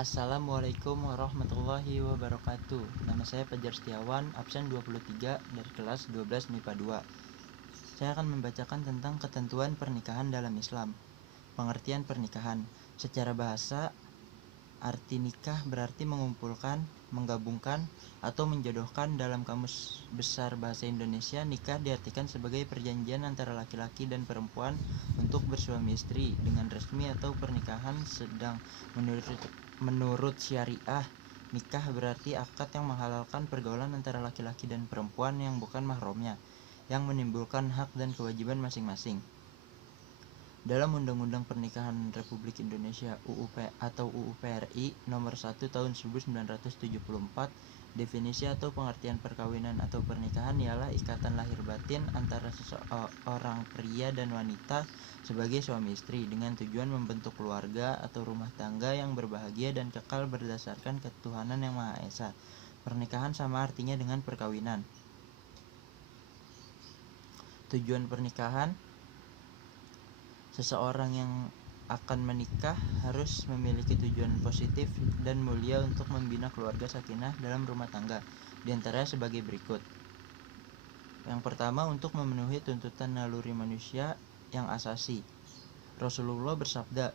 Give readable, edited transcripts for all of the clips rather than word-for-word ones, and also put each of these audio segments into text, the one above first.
Assalamualaikum warahmatullahi wabarakatuh. Nama saya Fajar Setiawan, absen 23 dari kelas 12 MIPA 2. Saya akan membacakan tentang ketentuan pernikahan dalam Islam. Pengertian pernikahan. Secara bahasa, arti nikah berarti mengumpulkan, menggabungkan, atau menjodohkan. Dalam Kamus Besar Bahasa Indonesia, nikah diartikan sebagai perjanjian antara laki-laki dan perempuan untuk bersuami istri dengan resmi atau pernikahan. Sedang menurut syariah, nikah berarti akad yang menghalalkan pergaulan antara laki-laki dan perempuan yang bukan mahramnya, yang menimbulkan hak dan kewajiban masing-masing. Dalam Undang-Undang Pernikahan Republik Indonesia UU PRI Nomor 1 Tahun 1974, definisi atau pengertian perkawinan atau pernikahan ialah ikatan lahir batin antara seseorang pria dan wanita sebagai suami istri dengan tujuan membentuk keluarga atau rumah tangga yang berbahagia dan kekal berdasarkan ketuhanan yang Maha Esa. Pernikahan sama artinya dengan perkawinan. Tujuan pernikahan: seseorang yang akan menikah harus memiliki tujuan positif dan mulia untuk membina keluarga sakinah dalam rumah tangga. Di antaranya sebagai berikut. Yang pertama, untuk memenuhi tuntutan naluri manusia yang asasi. Rasulullah bersabda,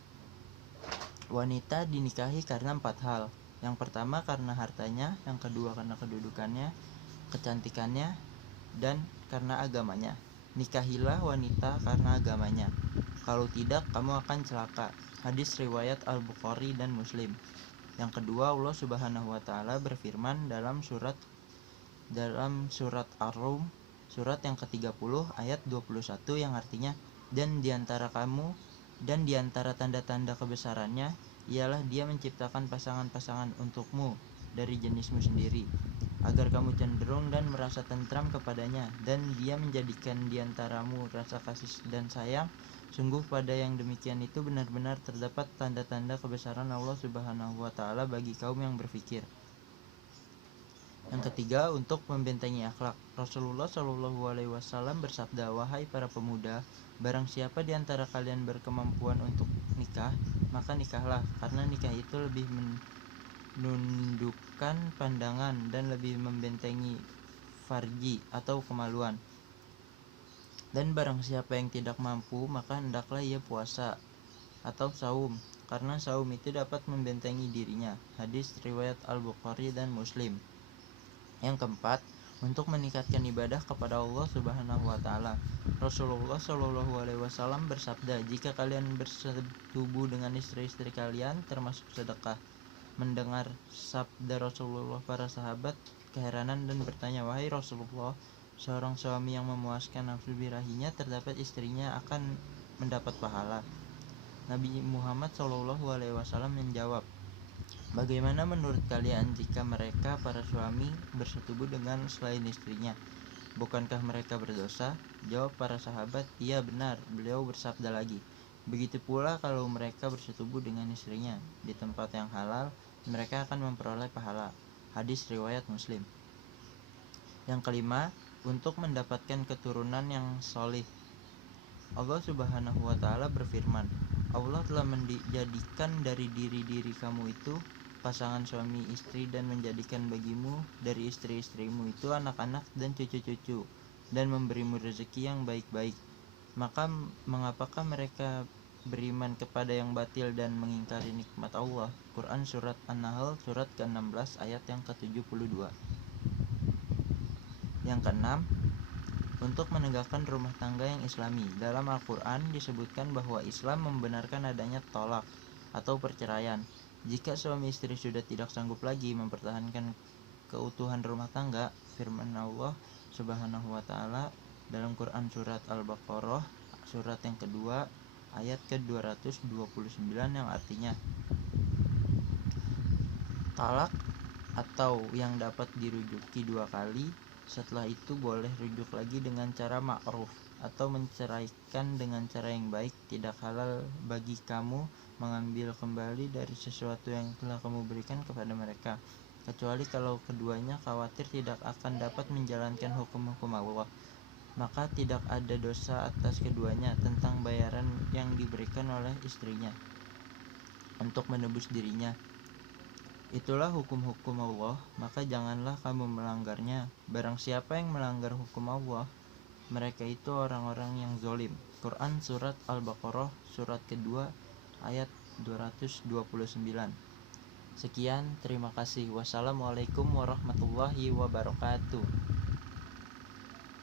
wanita dinikahi karena 4 hal. Yang pertama karena hartanya, yang kedua karena kedudukannya, kecantikannya, dan karena agamanya. Nikahilah wanita karena agamanya, kalau tidak kamu akan celaka. Hadis riwayat Al-Bukhari dan Muslim. Yang kedua, Allah Subhanahu wa taala berfirman dalam surat Ar-Rum, surat yang ke-30 ayat 21, yang artinya, dan diantara tanda-tanda kebesarannya ialah Dia menciptakan pasangan-pasangan untukmu dari jenismu sendiri, agar kamu cenderung dan merasa tentram kepadanya, dan Dia menjadikan diantaramu rasa kasih dan sayang. Sungguh pada yang demikian itu benar-benar terdapat tanda-tanda kebesaran Allah Subhanahu wa taala bagi kaum yang berfikir. Yang ketiga, untuk membentengi akhlak. Rasulullah Shallallahu alaihi wasallam bersabda, wahai para pemuda, barang siapa di antara kalian berkemampuan untuk nikah, maka nikahlah, karena nikah itu lebih menundukkan pandangan dan lebih membentengi farji atau kemaluan. Dan barang siapa yang tidak mampu, maka hendaklah ia puasa atau saum, karena saum itu dapat membentengi dirinya. Hadis riwayat Al-Bukhari dan Muslim. Yang keempat, untuk meningkatkan ibadah kepada Allah Subhanahu wa taala. Rasulullah Shallallahu alaihi wasallam bersabda, jika kalian bersetubuh dengan istri-istri kalian termasuk sedekah. Mendengar sabda Rasulullah, para sahabat keheranan dan bertanya, wahai Rasulullah, seorang suami yang memuaskan nafsu birahinya terdapat istrinya akan mendapat pahala. Nabi Muhammad SAW menjawab, bagaimana menurut kalian jika mereka para suami bersetubuh dengan selain istrinya? Bukankah mereka berdosa? Jawab para sahabat, iya benar. Beliau bersabda lagi, begitu pula kalau mereka bersetubuh dengan istrinya di tempat yang halal, mereka akan memperoleh pahala. Hadis riwayat Muslim. Yang kelima, untuk mendapatkan keturunan yang solih. Allah Subhanahu wa taala berfirman, Allah telah menjadikan dari diri-diri kamu itu pasangan suami istri dan menjadikan bagimu dari istri-istrimu itu anak-anak dan cucu-cucu dan memberimu rezeki yang baik-baik. Maka mengapakah mereka beriman kepada yang batil dan mengingkari nikmat Allah? Quran surat An-Nahl surat ke-16 ayat yang ke-72. Yang keenam, untuk menegakkan rumah tangga yang islami. Dalam Al-Quran disebutkan bahwa Islam membenarkan adanya tolak atau perceraian. Jika suami istri sudah tidak sanggup lagi mempertahankan keutuhan rumah tangga, firman Allah Subhanahu wa taala dalam Quran surat Al-Baqarah surat yang kedua ayat ke-229, yang artinya, talak atau yang dapat dirujuki 2 kali, setelah itu boleh rujuk lagi dengan cara ma'ruf atau menceraikan dengan cara yang baik. Tidak halal bagi kamu mengambil kembali dari sesuatu yang telah kamu berikan kepada mereka, kecuali kalau keduanya khawatir tidak akan dapat menjalankan hukum-hukum Allah. Maka tidak ada dosa atas keduanya tentang bayaran yang diberikan oleh istrinya untuk menebus dirinya. Itulah hukum-hukum Allah, maka janganlah kamu melanggarnya. Barang siapa yang melanggar hukum Allah, mereka itu orang-orang yang zolim. Quran Surat Al-Baqarah surat kedua ayat 229. Sekian, terima kasih. Wassalamualaikum warahmatullahi wabarakatuh.